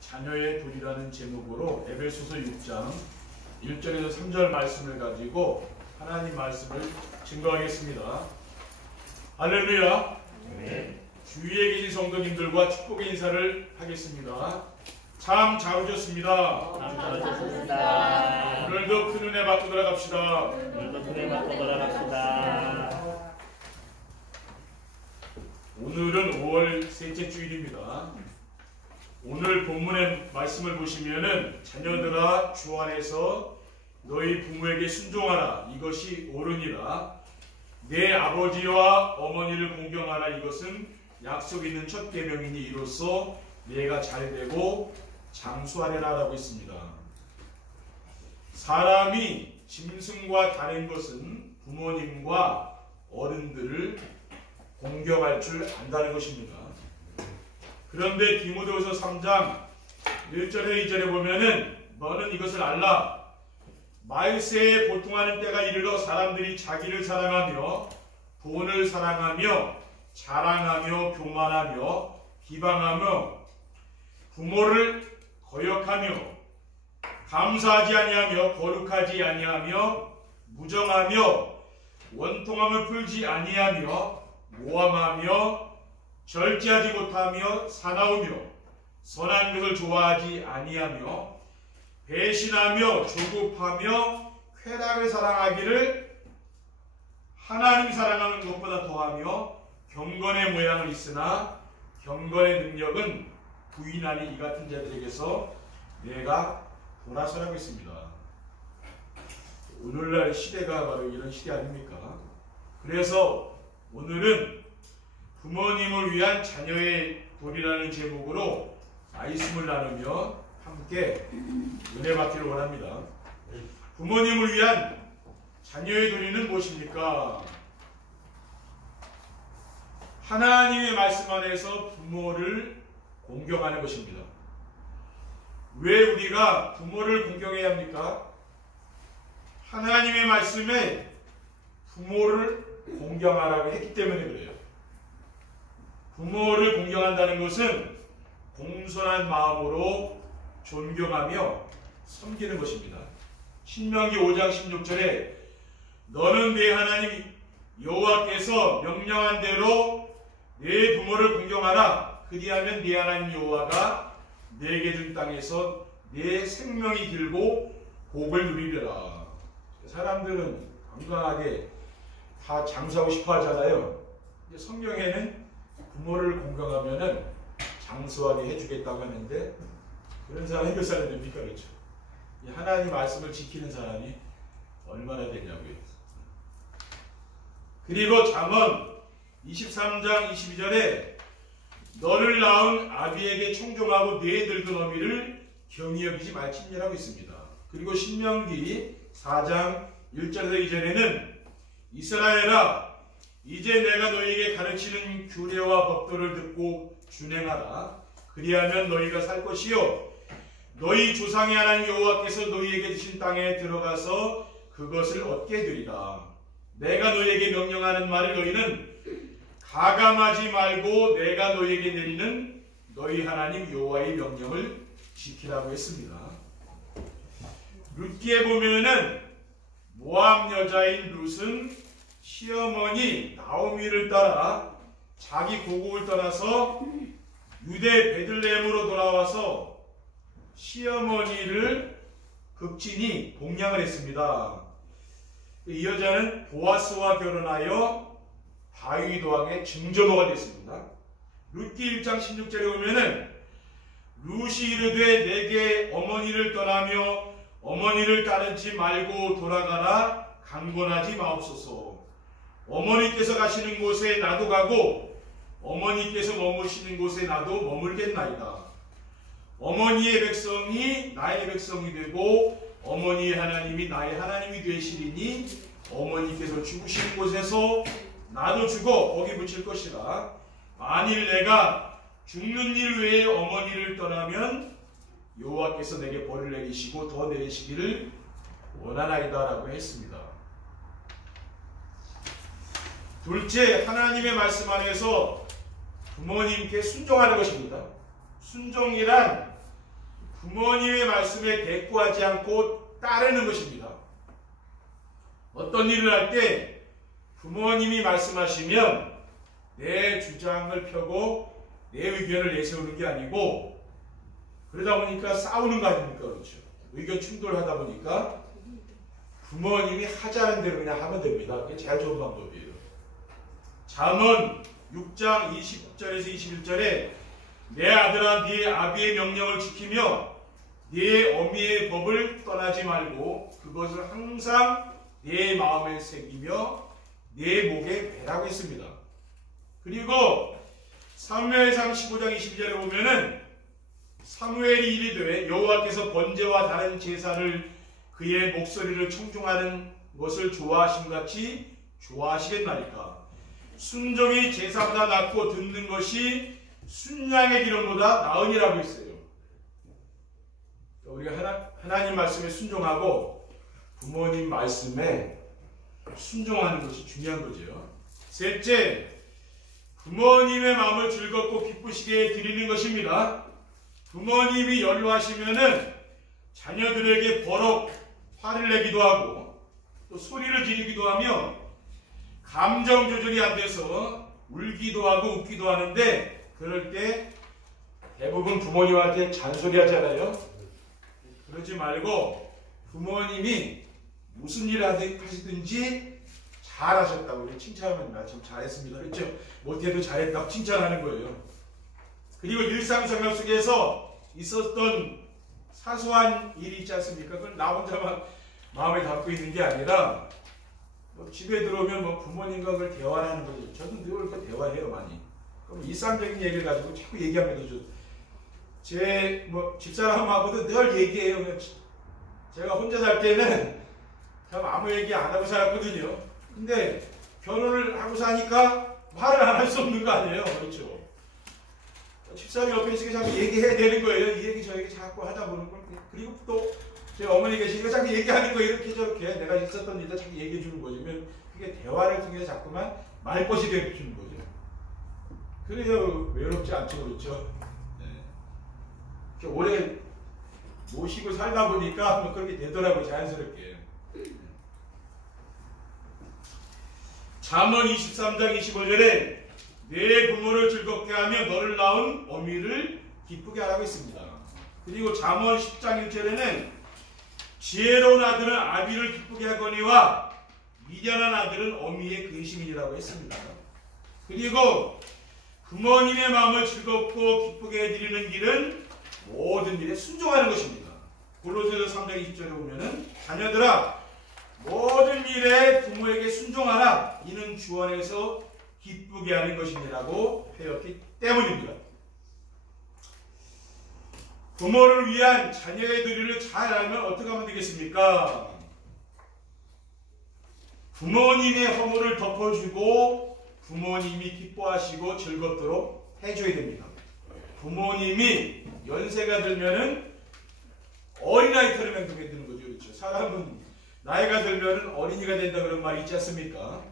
자녀의 도리라는 제목으로 에베소서 6장 1절에서 3절 말씀을 가지고 하나님 말씀을 증거하겠습니다. 할렐루야. 네. 주위에 계신 성도님들과 축복의 인사를 하겠습니다. 참 잘 오셨습니다. 오늘도 큰 은혜 받고 돌아갑시다. 오늘은 5월 셋째 주일입니다. 오늘 본문의 말씀을 보시면은 자녀들아 주 안에서 너희 부모에게 순종하라 이것이 옳으니라. 내 아버지와 어머니를 공경하라 이것은 약속 있는 첫 계명이니 이로써 내가 잘되고 장수하리라 라고 했습니다. 사람이 짐승과 다른 것은 부모님과 어른들을 공경할 줄 안다는 것입니다. 그런데 디모데후서 3장 1절에 2절에 보면은 너는 이것을 알라. 말세에 보통하는 때가 이르러 사람들이 자기를 사랑하며 돈을 사랑하며 자랑하며 교만하며 비방하며 부모를 거역하며 감사하지 아니하며 거룩하지 아니하며 무정하며 원통함을 풀지 아니하며 모함하며 절제하지 못하며 사나우며 선한 것을 좋아하지 아니하며 배신하며 조급하며 쾌락을 사랑하기를 하나님 사랑하는 것보다 더하며 경건의 모양을 있으나 경건의 능력은 부인하니 이 같은 자들에게서 내가 돌아서라고 했습니다. 오늘날 시대가 바로 이런 시대 아닙니까? 그래서 오늘은 부모님을 위한 자녀의 도리라는 제목으로 말씀을 나누며 함께 은혜 받기를 원합니다. 부모님을 위한 자녀의 도리는 무엇입니까? 하나님의 말씀 안에서 부모를 공경하는 것입니다. 왜 우리가 부모를 공경해야 합니까? 하나님의 말씀에 부모를 공경하라고 했기 때문에 그래요. 부모를 공경한다는 것은 공손한 마음으로 존경하며 섬기는 것입니다. 신명기 5장 16절에 너는 내 하나님 여호와께서 명령한 대로 내 부모를 공경하라. 그리하면 네 하나님 여호와가 내게 준 땅에서 내 생명이 길고 복을 누리리라. 사람들은 건강하게 다 장수하고 싶어 하잖아요. 성경에는 부모를 공경하면은 장수하게 해주겠다고 하는데 그런 사람이 몇 사람이 됩니까? 그렇죠? 하나님 말씀을 지키는 사람이 얼마나 되냐고요. 그리고 잠언 23장 22절에 너를 낳은 아비에게 청종하고 네 늙은 어미를 경히 여기지 말지니라고 있습니다. 그리고 신명기 4장 1절에서 2절에는 이스라엘아 이제 내가 너희에게 가르치는 규례와 법도를 듣고 준행하라. 그리하면 너희가 살 것이요 너희 조상의 하나님 여호와께서 너희에게 주신 땅에 들어가서 그것을 얻게 되리라. 내가 너희에게 명령하는 말을 너희는 가감하지 말고 내가 너희에게 내리는 너희 하나님 여호와의 명령을 지키라고 했습니다. 룻기에 보면은 모압 여자인 룻은 시어머니 나오미를 따라 자기 고국을 떠나서 유대 베들레헴으로 돌아와서 시어머니를 극진히 공양을 했습니다. 이 여자는 보아스와 결혼하여 다윗 왕의 증조모가 됐습니다. 룻기 1장 16절에 보면은 룻이 이르되 내게 어머니를 떠나며 어머니를 따르지 말고 돌아가라. 강권하지 마옵소서. 어머니께서 가시는 곳에 나도 가고 어머니께서 머무시는 곳에 나도 머물겠나이다. 어머니의 백성이 나의 백성이 되고 어머니의 하나님이 나의 하나님이 되시리니 어머니께서 죽으신 곳에서 나도 죽어 거기 묻힐 것이라. 만일 내가 죽는 일 외에 어머니를 떠나면 여호와께서 내게 벌을 내리시고 더 내리시기를 원하나이다 라고 했습니다. 둘째, 하나님의 말씀 안에서 부모님께 순종하는 것입니다. 순종이란 부모님의 말씀에 대꾸하지 않고 따르는 것입니다. 어떤 일을 할 때 부모님이 말씀하시면 내 주장을 펴고 내 의견을 내세우는 게 아니고, 그러다 보니까 싸우는 거 아닙니까? 그렇죠. 의견 충돌하다 보니까 부모님이 하자는 대로 그냥 하면 됩니다. 그게 제일 좋은 방법이에요. 잠언 6장 20절에서 21절에 내 아들아 네 아비의 명령을 지키며 네 어미의 법을 떠나지 말고 그것을 항상 내 마음에 새기며 내 목에 배라고 했습니다. 그리고 사무엘상 15장 22절에 보면은 사무엘이 이르되 여호와께서 번제와 다른 제사를 그의 목소리를 청종하는 것을 좋아하심같이 좋아하시겠나이까. 순종이 제사보다 낫고 듣는 것이 순양의 기름보다 나으니라고 했어요. 우리가 하나님 말씀에 순종하고 부모님 말씀에 순종하는 것이 중요한 거죠. 셋째, 부모님의 마음을 즐겁고 기쁘시게 드리는 것입니다. 부모님이 연로하시면은 자녀들에게 버럭 화를 내기도 하고 또 소리를 지르기도 하며 감정 조절이 안 돼서 울기도 하고 웃기도 하는데, 그럴 때 대부분 부모님한테 잔소리 하잖아요. 그러지 말고 부모님이 무슨 일을 하시든지 잘하셨다고 칭찬하면 나 지금 잘했습니다. 그렇죠? 못해도 잘했다고 칭찬하는 거예요. 그리고 일상생활 속에서 있었던 사소한 일이 있지 않습니까? 그걸 나 혼자만 마음에 담고 있는 게 아니라 집에 들어오면 부모님과 그걸 대화를 하는 거죠. 저도 늘 그 대화해요, 많이. 그럼 일상적인 얘기를 가지고 자꾸 얘기합니다. 제 집사람하고도 늘 얘기해요. 제가 혼자 살 때는 참 아무 얘기 안 하고 살았거든요. 근데 결혼을 하고 사니까 말을 안 할 수 없는 거 아니에요. 그렇죠? 집사람이 옆에 있으니까 자꾸 얘기해야 되는 거예요. 이 얘기 저 얘기 자꾸 하다 보는 걸. 그리고 또 제 어머니 계시니까 자꾸 얘기하는 거 이렇게 저렇게 내가 있었던 일을 자꾸 얘기해 주는 거죠. 그게 대화를 통해서 자꾸만 말벗이 되어 주는 거죠. 그래서 외롭지 않죠. 그렇죠? 네. 오래 모시고 살다 보니까 그렇게 되더라고요. 자연스럽게. 잠언 23장 25절에 내 부모를 즐겁게 하며 너를 낳은 어미를 기쁘게 하라고 했습니다. 그리고 잠언 10장 1절에는 지혜로운 아들은 아비를 기쁘게 하거니와 미련한 아들은 어미의 근심이라고 했습니다. 그리고 부모님의 마음을 즐겁고 기쁘게 해드리는 길은 모든 일에 순종하는 것입니다. 골로새서 3장 20절에 보면은 자녀들아 모든 일에 부모에게 순종하라. 이는 주 안에서 기쁘게 하는 것이니라고 하였기 때문입니다. 부모를 위한 자녀의 도리를 잘 알면 어떻게 하면 되겠습니까? 부모님의 허물을 덮어주고 부모님이 기뻐하시고 즐겁도록 해줘야 됩니다. 부모님이 연세가 들면은 어린아이처럼 행동해 드는 거죠. 그렇죠? 사람은 나이가 들면은 어린이가 된다 그런 말이 있지 않습니까?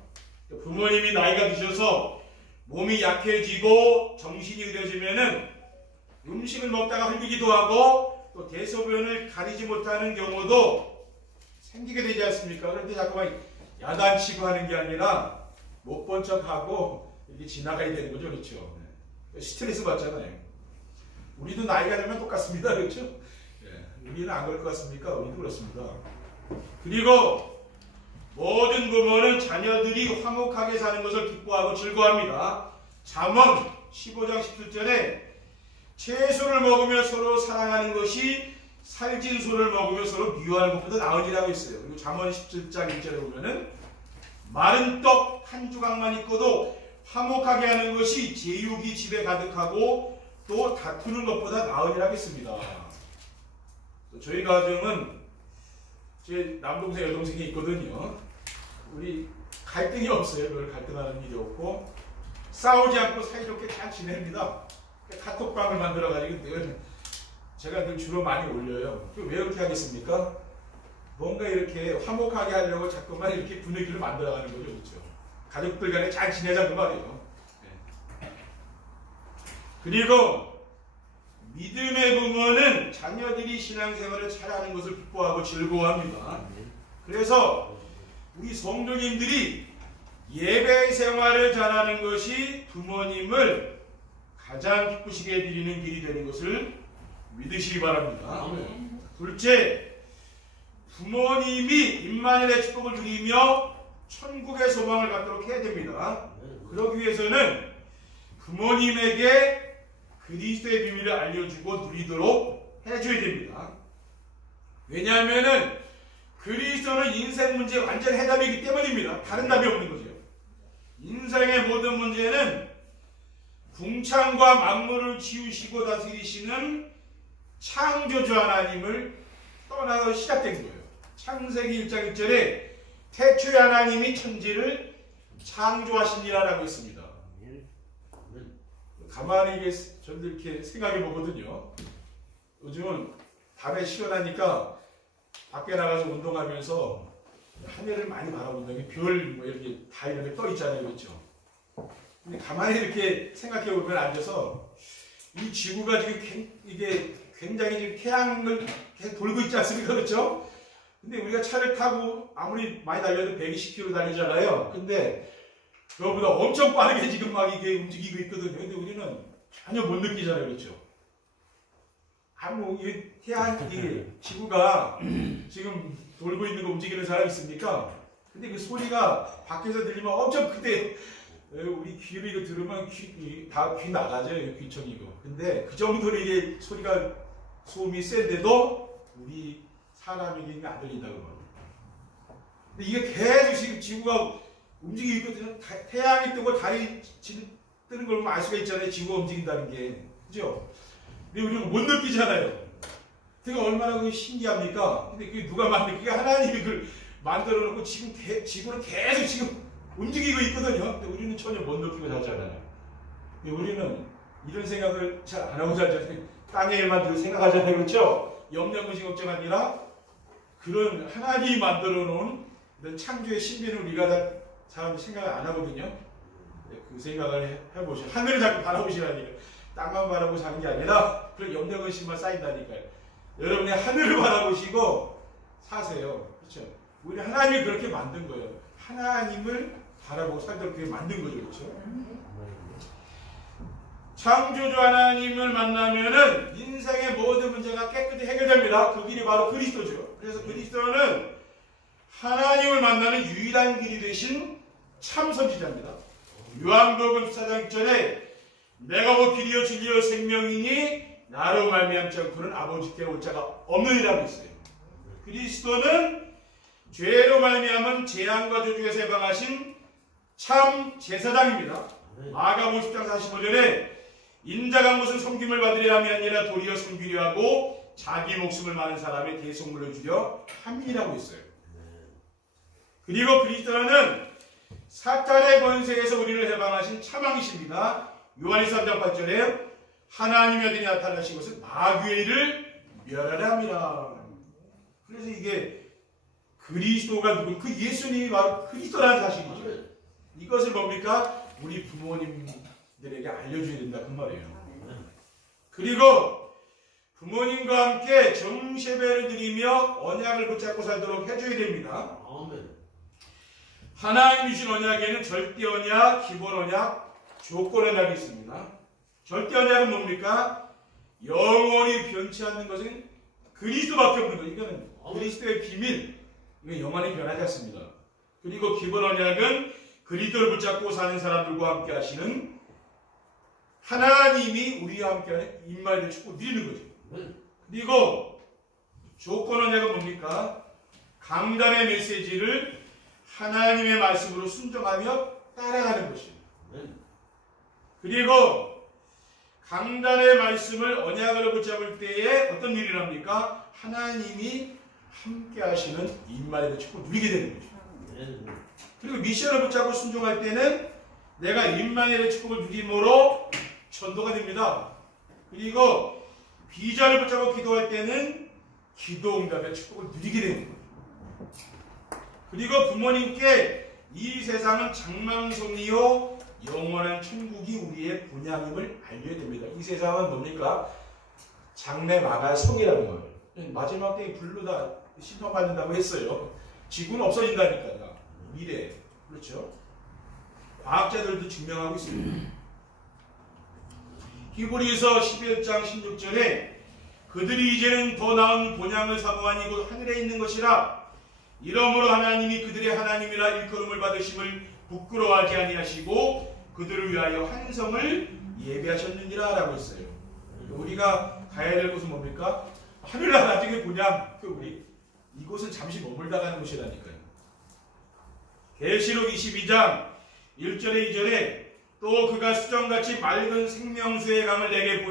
부모님이 나이가 드셔서 몸이 약해지고 정신이 흐려지면은 음식을 먹다가 흘리기도 하고 또 대소변을 가리지 못하는 경우도 생기게 되지 않습니까? 그런데 자꾸만 야단치고 하는 게 아니라 못 본 척하고 이렇게 지나가야 되는 거죠. 그렇죠? 스트레스 받잖아요. 우리도 나이가 되면 똑같습니다. 그렇죠? 우리는 안 그럴 것 같습니까? 우리도 그렇습니다. 그리고 모든 부모는 자녀들이 화목하게 사는 것을 기뻐하고 즐거워합니다. 잠언 15장 17절에 채소를 먹으며 서로 사랑하는 것이 살진 소를 먹으며 서로 미워하는 것보다 나으니라고 했어요. 그리고 잠언 17장 1절에 보면은 마른 떡 한 조각만 있고도 화목하게 하는 것이 제육이 집에 가득하고 또 다투는 것보다 나으니라고 했습니다. 저희 가정은 제 남동생 여동생이 있거든요. 우리 갈등이 없어요. 별 갈등하는 일이 없고 싸우지 않고 사이좋게 잘 지냅니다. 카톡방을 만들어가지고 제가 늘 주로 많이 올려요. 왜 그렇게 하겠습니까? 뭔가 이렇게 화목하게 하려고 자꾸만 이렇게 분위기를 만들어가는 거죠. 그렇죠? 가족들 간에 잘 지내자 그 말이에요. 네. 그리고 믿음의 부모는 자녀들이 신앙생활을 잘하는 것을 기뻐하고 즐거워합니다. 그래서 우리 성도님들이 예배 생활을 잘하는 것이 부모님을 가장 기쁘시게 해드리는 길이 되는 것을 믿으시기 바랍니다. 둘째, 부모님이 임마누엘의 축복을 누리며 천국의 소망을 갖도록 해야 됩니다. 그러기 위해서는 부모님에게 그리스도의 비밀을 알려주고 누리도록 해줘야 됩니다. 왜냐하면 그리스도는 인생 문제의 완전 해답이기 때문입니다. 다른 답이 없는 거죠. 인생의 모든 문제는 궁창과 만물을 지으시고 다스리시는 창조주 하나님을 떠나서 시작된 거예요. 창세기 1장 1절에 태초에 하나님이 천지를 창조하시니라라고 있습니다. 가만히 저도 이렇게 생각해 보거든요. 요즘은 밤에 시원하니까 밖에 나가서 운동하면서 하늘을 많이 바라본다. 별 뭐 이렇게 다 이렇게 떠 있잖아요, 그렇죠? 근데 가만히 이렇게 생각해 보면 앉아서 이 지구가 지금 이게 굉장히 지금 태양을 계속 돌고 있지 않습니까, 그렇죠? 근데 우리가 차를 타고 아무리 많이 달려도 120km 달리잖아요. 근데 그거보다 엄청 빠르게 지금 막 이게 움직이고 있거든요. 근데 우리는 전혀 못 느끼잖아요, 그렇죠? 이 태양, 이 지구가 지금 돌고 있는 거 움직이는 사람 있습니까? 근데 그 소리가 밖에서 들리면 엄청 크대. 우리 귀로 이거 들으면 귀 나가죠, 귀청이 이거. 근데 그 정도로 이게 소리가 소음이 센데도 우리 사람에게 안 들린다고 합니다. 근데 이게 계속 지금 지구가 움직이고 있거든요. 태양이 뜨고 달이 뜨는 걸 알 수가 있잖아요. 지구가 움직인다는 게. 그죠? 근데 우리는 못 느끼잖아요. 그게 얼마나 신기합니까? 근데 그게 누가 만든, 그게 하나님이 그걸 만들어 놓고 지구는 계속 지금 움직이고 있거든요. 근데 우리는 전혀 못 느끼고 살잖아요. 근데 우리는 이런 생각을 잘 안 하고 살잖아요. 땅의 일만 늘 생각하잖아요. 그렇죠? 영양무시 걱정 아니라 그런 하나님이 만들어 놓은 이런 창조의 신비를 우리가 사람들이 생각을 안 하거든요. 그 생각을 해보시죠. 하늘을 자꾸 바라보시라니까요. 땅만 바라보고 사는 게 아니라 그런 염려의식만 쌓인다니까요. 여러분이 하늘을 바라보시고 사세요. 그렇죠? 우리 하나님이 그렇게 만든 거예요. 하나님을 바라보고 살도록 그렇게 만든 거죠. 그렇죠? 창조주 하나님을 만나면은 인생의 모든 문제가 깨끗이 해결됩니다. 그 길이 바로 그리스도죠. 그래서 그리스도는 하나님을 만나는 유일한 길이 되신 참 선지자입니다. 요한복음 14장 1절에 내가 곧 길이요 진리요 생명이니 나로 말미암지 않고는 아버지께로 올 자가 없느니라고 했어요. 그리스도는 죄로 말미암은 재앙과 저주에서 해방하신 참 제사장입니다. 마가복음 10장 45절에 인자가 무슨 섬김을 받으려 함이 아니라 도리어 섬기려 하고 자기 목숨을 많은 사람의 대속물로 주려 함이라고 했어요. 그리고 그리스도는 사탄의 권세에서 우리를 해방하신 참왕이십니다. 요한일서 3장 8절에 하나님의 아들이 나타나신 것은 마귀의 일을 멸하려 함이라. 그래서 이게 그리스도가 누구? 그 예수님이 바로 그리스도라는 사실이죠. 이것을 뭡니까? 우리 부모님들에게 알려줘야 된다 그 말이에요. 그리고 부모님과 함께 정세배를 드리며 언약을 붙잡고 살도록 해줘야 됩니다. 하나님 주신 언약에는 절대 언약, 기본 언약, 조건 언약이 있습니다. 절대 언약은 뭡니까? 영원히 변치 않는 것은 그리스도밖에 없는 거예요. 이거는 그리스도의 비밀. 이건 영원히 변하지 않습니다. 그리고 기본 언약은 그리스도를 붙잡고 사는 사람들과 함께 하시는 하나님이 우리와 함께하는 임마누엘 축복을 누리는 거죠. 그리고 조건 언약은 뭡니까? 강단의 메시지를 하나님의 말씀으로 순종하며 따라가는 것입니다. 그리고 강단의 말씀을 언약으로 붙잡을 때에 어떤 일이 납니까? 하나님이 함께 하시는 임마누엘 축복을 누리게 되는 거죠. 그리고 미션을 붙잡고 순종할 때는 내가 임마누엘의 축복을 누림으로 전도가 됩니다. 그리고 비전을 붙잡고 기도할 때는 기도응답의 축복을 누리게 되는 거예요. 그리고 부모님께 이 세상은 장망성이요 영원한 천국이 우리의 본향임을 알려야 됩니다. 이 세상은 뭡니까? 장래 망할 성이라는 거예요. 마지막 때에 불로 다 심판받는다고 했어요. 지구는 없어진다니까요. 미래. 그렇죠? 과학자들도 증명하고 있습니다. 히브리서 11장 16절에 그들이 이제는 더 나은 본향을 사모하니 곧 하늘에 있는 것이라. 이러므로 하나님이 그들의 하나님이라 일컬음을 받으심을 부끄러워하지 아니하시고 그들을 위하여 한 성을 예비하셨느니라 라고 했어요. 우리가 가야 될 곳은 뭡니까? 하늘나라 나중에 본향. 우리 이곳은 잠시 머물다 가는 곳이라니까요. 계시록 22장 1절에 2절에 또 그가 수정같이 맑은 생명수의 강을 내게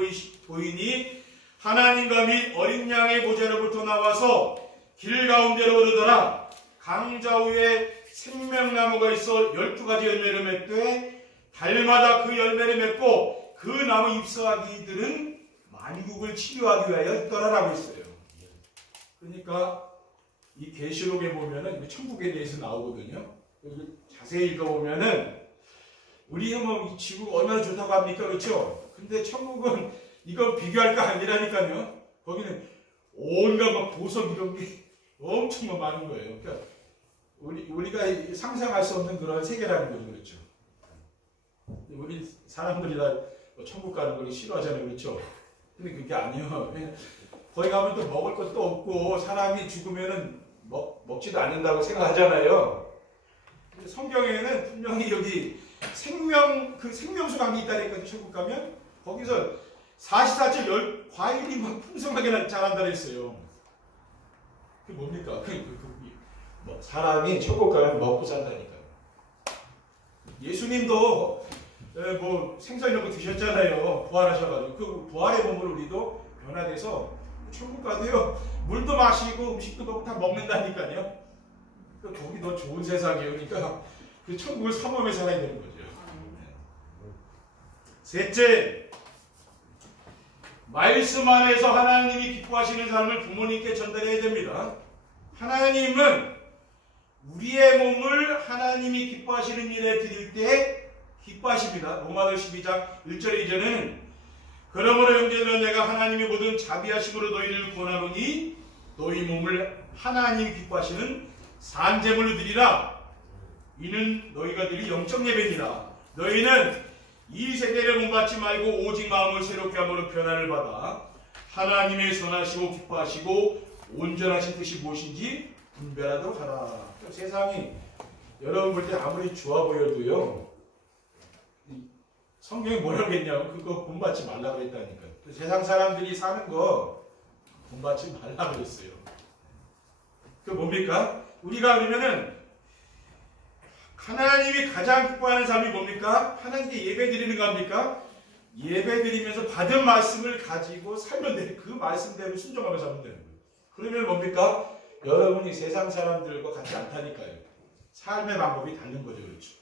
보이니 하나님과 및 어린 양의 보좌로부터 나와서 길 가운데로 오르더라. 강 좌우에 생명나무가 있어 12가지 열매를 맺되 달마다 그 열매를 맺고 그 나무 잎사귀들은 만국을 치료하기 위하여 있더라라고 했어요. 그러니까 이 계시록에 보면은 천국에 대해서 나오거든요. 자세히 읽어보면은 우리는 뭐 지구 얼마나 좋다고 합니까? 그렇죠? 근데 천국은 이거 비교할 거 아니라니까요. 거기는 온갖 막 보석 이런 게 엄청 많은 거예요. 그러니까 우리가 상상할 수 없는 그런 세계라는 거죠. 그렇죠? 우리 사람들이 다 천국 가는 걸 싫어하잖아요. 그렇죠? 근데 그게 아니에요. 거기 가면 또 먹을 것도 없고 사람이 죽으면은 먹지도 않는다고 생각하잖아요. 근데 성경에는 분명히 여기 그 생명수 강이 있다니까. 천국 가면 거기서 44절 과일이 막 풍성하게 자란다 그랬어요. 그게 뭡니까? 사람이 천국 가면 먹고 산다니까요. 예수님도 뭐 생선 이런 거 드셨잖아요. 부활하셔가지고 그 부활의 몸으로 우리도 변화돼서 천국 가도요 물도 마시고 음식도 먹고 다 먹는다니까요. 거기 더 좋은 세상이에요. 그러니까 그 천국을 사모하며 살아야 되는 거죠. 셋째, 말씀 안에서 하나님이 기뻐하시는 삶을 부모님께 전달해야 됩니다. 하나님은 우리의 몸을 하나님이 기뻐하시는 일에 드릴 때 기뻐하십니다. 로마서 12장 1절에 2절에는 그러므로 형제들아 내가 하나님의 모든 자비하심으로 너희를 권하노니 너희 몸을 하나님이 기뻐하시는 산제물로 드리라. 이는 너희가 드릴 영적 예배니라. 너희는 이 세대를 본받지 말고 오직 마음을 새롭게 함으로 변화를 받아 하나님의 선하시고 기뻐하시고 온전하신 뜻이 무엇인지 분별하도록 하라. 세상이 여러분 볼 때 아무리 좋아 보여도요 성경이 뭐라고 했냐면 그거 본받지 말라고 그랬다니까요. 세상 사람들이 사는 거 본받지 말라고 그랬어요. 그 뭡니까? 우리가 그러면은 하나님이 가장 기뻐하는 삶이 뭡니까? 하나님께 예배 드리는 겁니까? 예배 드리면서 받은 말씀을 가지고 살면 되는 그 말씀대로 순종하며 살면 되는 거예요. 그러면 뭡니까? 여러분이 세상 사람들과 같지 않다니까요. 삶의 방법이 다른 거죠. 그렇죠?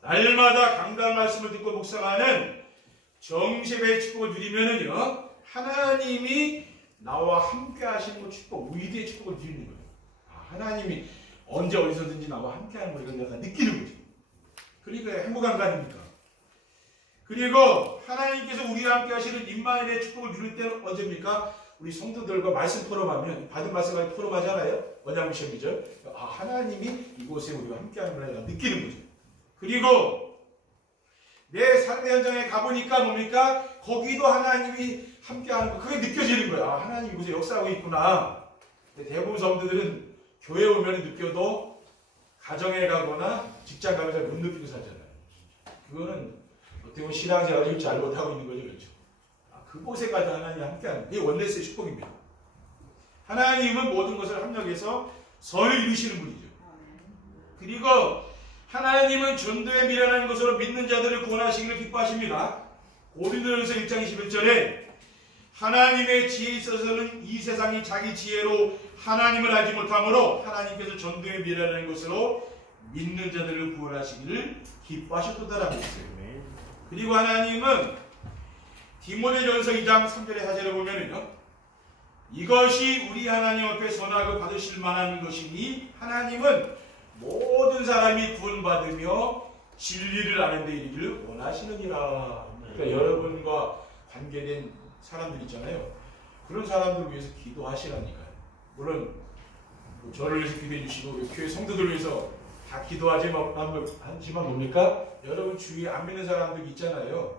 날마다 강단 말씀을 듣고 묵상하는 정세배의 축복을 누리면은요 하나님이 나와 함께 하시는 축복, 위대의 축복을 누리는 거예요. 하나님이 언제 어디서든지 나와 함께하는 걸 내가 느끼는 거죠. 그러니까 행복한 거 아닙니까? 그리고 하나님께서 우리와 함께 하시는 임마누엘의 축복을 누릴 때는 언제입니까? 우리 성도들과 말씀 포럼하면 받은 말씀을 포럼하잖아요. 원장님 시험이죠. 하나님이 이곳에 우리와 함께하는 걸 내가 느끼는 거죠. 그리고 내 삶의 현장에 가보니까 뭡니까? 거기도 하나님이 함께하는 거 그게 느껴지는 거야. 하나님이 이곳에 역사하고 있구나. 대부분 성도들은 교회 오면 느껴도 가정에 가거나 직장 가면서 못 느끼고 살잖아요. 그거는 어떻게 보면 신앙생활을 잘 못하고 있는 거죠. 그렇죠? 그곳에 가도 하나님이 함께하는 게 원네스의 축복입니다. 하나님은 모든 것을 합력해서 선을 이루시는 분이죠. 그리고 하나님은 전도에 미련한 것으로 믿는 자들을 구원하시기를 기뻐하십니다. 고린도전서 1장 21절에 하나님의 지혜에 있어서는 이 세상이 자기 지혜로 하나님을 알지 못하므로 하나님께서 전도에 미련한 것으로 믿는 자들을 구원하시기를 기뻐하셨도다라고 했어요. 그리고 하나님은 디모데전서 2장 3절의 사절을 보면은요, 이것이 우리 하나님 앞에 선하고 받으실 만한 것이니 하나님은 모든 사람이 구원받으며 진리를 아는 데 이르기를 원하시느니라. 그러니까 여러분과 관계된 사람들 있잖아요. 그런 사람들을 위해서 기도하시라니까요. 물론 뭐 저를 위해서 기도해 주시고 교회 성도들을 위해서 다 기도하지만 뭡니까? 여러분 주위에 안 믿는 사람들 있잖아요.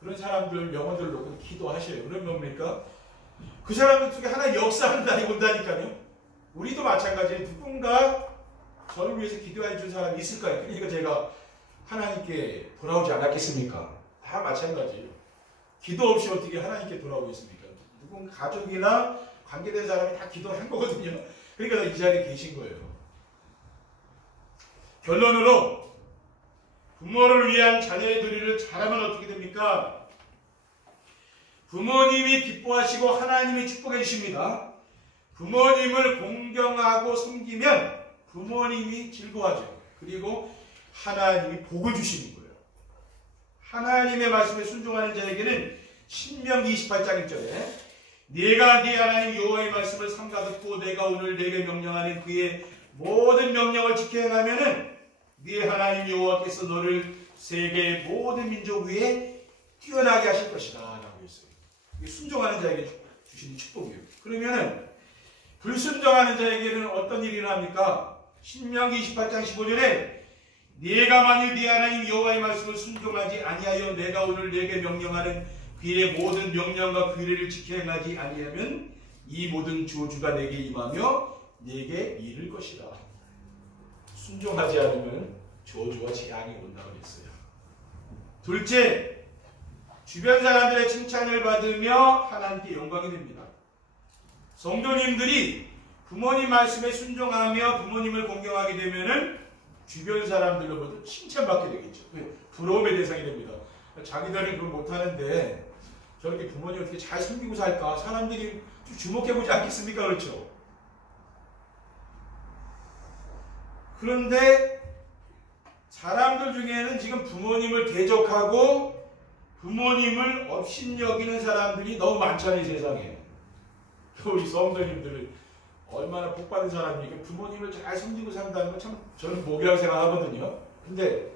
그런 사람들 영혼들을 놓고 기도하셔요. 그럼 뭡니까? 그 사람들 속에 하나의 역사하는 날이 온다니까요. 우리도 마찬가지예요. 누군가 저를 위해서 기도해 준 사람이 있을까요? 그러니까 제가 하나님께 돌아오지 않았겠습니까? 다 마찬가지예요. 기도 없이 어떻게 하나님께 돌아오겠습니까? 누군 가족이나 관계된 사람이 다 기도한 거거든요. 그러니까 이 자리에 계신 거예요. 결론으로 부모를 위한 자녀의 도리를 잘하면 어떻게 됩니까? 부모님이 기뻐하시고 하나님이 축복해 주십니다. 부모님을 공경하고 섬기면 부모님이 즐거워하죠. 그리고 하나님이 복을 주시는 거예요. 하나님의 말씀에 순종하는 자에게는 신명기 28장 1절에 네가 네 하나님 여호와의 말씀을 삼가 듣고 내가 오늘 네게 명령하는 그의 모든 명령을 지켜 행하면은 네 하나님 여호와께서 너를 세계의 모든 민족 위에 뛰어나게 하실 것이다 라고 했어요. 이게 순종하는 자에게 주시는 축복이에요. 그러면은 불순종하는 자에게는 어떤 일이 일어납니까? 신명기 28장 15절에 네가 만일 네 하나님 여호와의 말씀을 순종하지 아니하여 내가 오늘 네게 명령하는 그의 모든 명령과 규례를 지켜 행하지 아니하면 이 모든 저주가 내게 임하며 내게 이를 것이다. 순종하지 않으면 저주와 재앙이 온다고 했어요. 둘째, 주변 사람들의 칭찬을 받으며 하나님께 영광이 됩니다. 성도님들이 부모님 말씀에 순종하며 부모님을 공경하게 되면은 주변 사람들로부터 칭찬받게 되겠죠. 부러움의 대상이 됩니다. 자기들은 그걸 못하는데 저렇게 부모님 어떻게 잘 섬기고 살까? 사람들이 좀 주목해보지 않겠습니까? 그렇죠? 그런데 사람들 중에는 지금 부모님을 대적하고 부모님을 업신여기는 사람들이 너무 많잖아요, 세상에. 우리 성도님들은 얼마나 복받은 사람이니까 부모님을 잘 섬기고 산다는 건 참 저는 복이라고 생각하거든요. 근데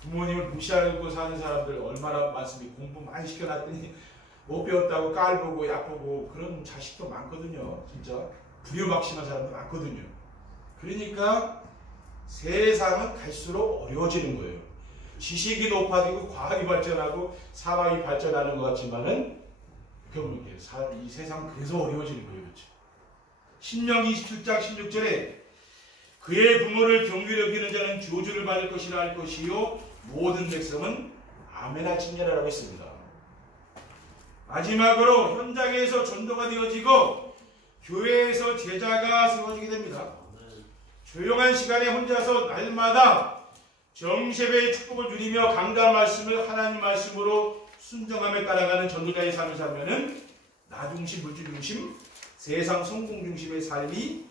부모님을 무시하고 사는 사람들 얼마나 많습니까? 공부 많이 시켜놨더니 못 배웠다고 깔보고 약보고 그런 자식도 많거든요. 진짜 불효박심한 사람도 많거든요. 그러니까 세상은 갈수록 어려워지는 거예요. 지식이 높아지고 과학이 발전하고 사람이 발전하는 것 같지만은 이 세상은 그래서 어려워지는 거예요. 그렇죠? 신명기 27장 16절에 그의 부모를 경외히 여기는 자는 저주를 받을 것이라 할 것이요 모든 백성은 아멘 할지니라라고 했습니다. 마지막으로 현장에서 전도가 되어지고 교회에서 제자가 세워지게 됩니다. 조용한 시간에 혼자서 날마다 정세배의 축복을 누리며 강단 말씀을 하나님 말씀으로 순정함에 따라가는 전도자의 삶을 살면은 나 중심, 물질 중심, 세상 성공 중심의 삶이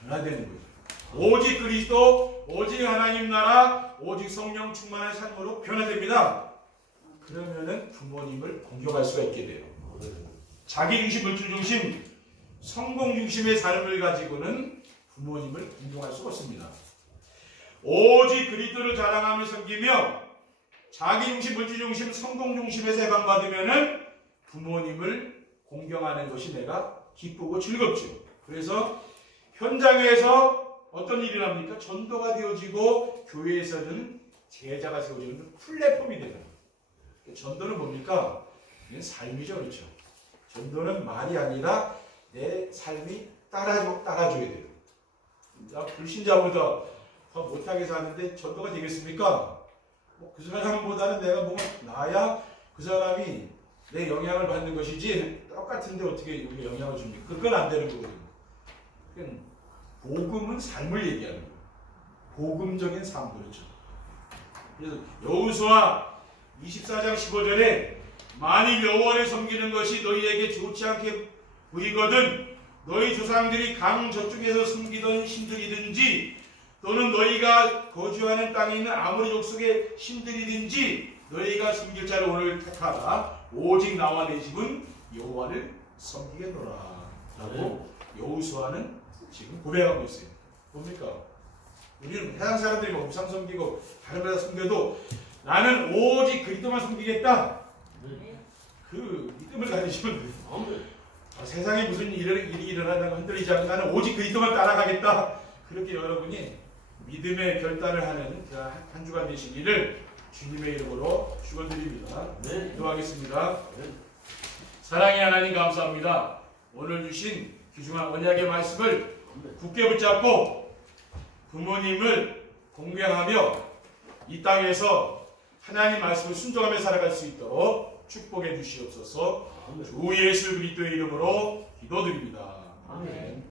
변화되는 거예요. 오직 그리스도, 오직 하나님 나라, 오직 성령 충만한 삶으로 변화됩니다. 그러면은 부모님을 공경할 수가 있게 돼요. 자기 중심, 물질 중심, 성공 중심의 삶을 가지고는 부모님을 공경할 수가 없습니다. 오직 그리스도를 자랑하며 섬기며 자기 중심, 물질 중심, 성공 중심에서 해방받으면은 부모님을 공경하는 것이 내가 기쁘고 즐겁죠. 그래서 현장에서 어떤 일이 납니까? 전도가 되어지고 교회에서는 제자가 세워지는 플랫폼이 되는 거예요. 전도는 뭡니까? 이건 삶이죠. 그렇죠? 전도는 말이 아니라 내 삶이 따라줘야 돼요. 나 불신자보다 더 못하게 사는데 전도가 되겠습니까? 그 사람보다는 내가 뭔가 나야 그 사람이 내 영향을 받는 것이지 똑같은데 어떻게 우리 영향을 줍니까? 그건 안 되는 거거든요. 복음은 삶을 얘기하는 거예요. 복음적인 삶, 그렇죠. 그래서 여호수아 24장 15절에 만일 여호와를 섬기는 것이 너희에게 좋지 않게 보이거든 너희 조상들이 강 저쪽에서 섬기던 신들이든지 또는 너희가 거주하는 땅에 있는 아모리 족속의 신들이든지 너희가 섬길 자를 오늘 택하라. 오직 나와 내 집은 여호와를 섬기겠노라 라고 여호수아는 지금 고백하고 있어요. 뭡니까? 우리는 해당 사람들이 우상 섬기고 다른 데다 섬겨도 나는 오직 그리스도만 섬기겠다. 그 믿음을 가지시면 돼요. 아멘. 세상에 무슨 일이 일어나는 거 흔들리지 않고 나는 오직 그리스도만 따라가겠다. 그렇게 여러분이 믿음의 결단을 하는 한 주간 되시기를 주님의 이름으로 축원드립니다. 네. 기도하겠습니다. 네. 사랑의 하나님 감사합니다. 오늘 주신 귀중한 언약의 말씀을 굳게 붙잡고 부모님을 공경하며 이 땅에서 하나님 말씀을 순종하며 살아갈 수 있도록 축복해 주시옵소서. 주 예수 그리스도의 이름으로 기도드립니다. 아멘.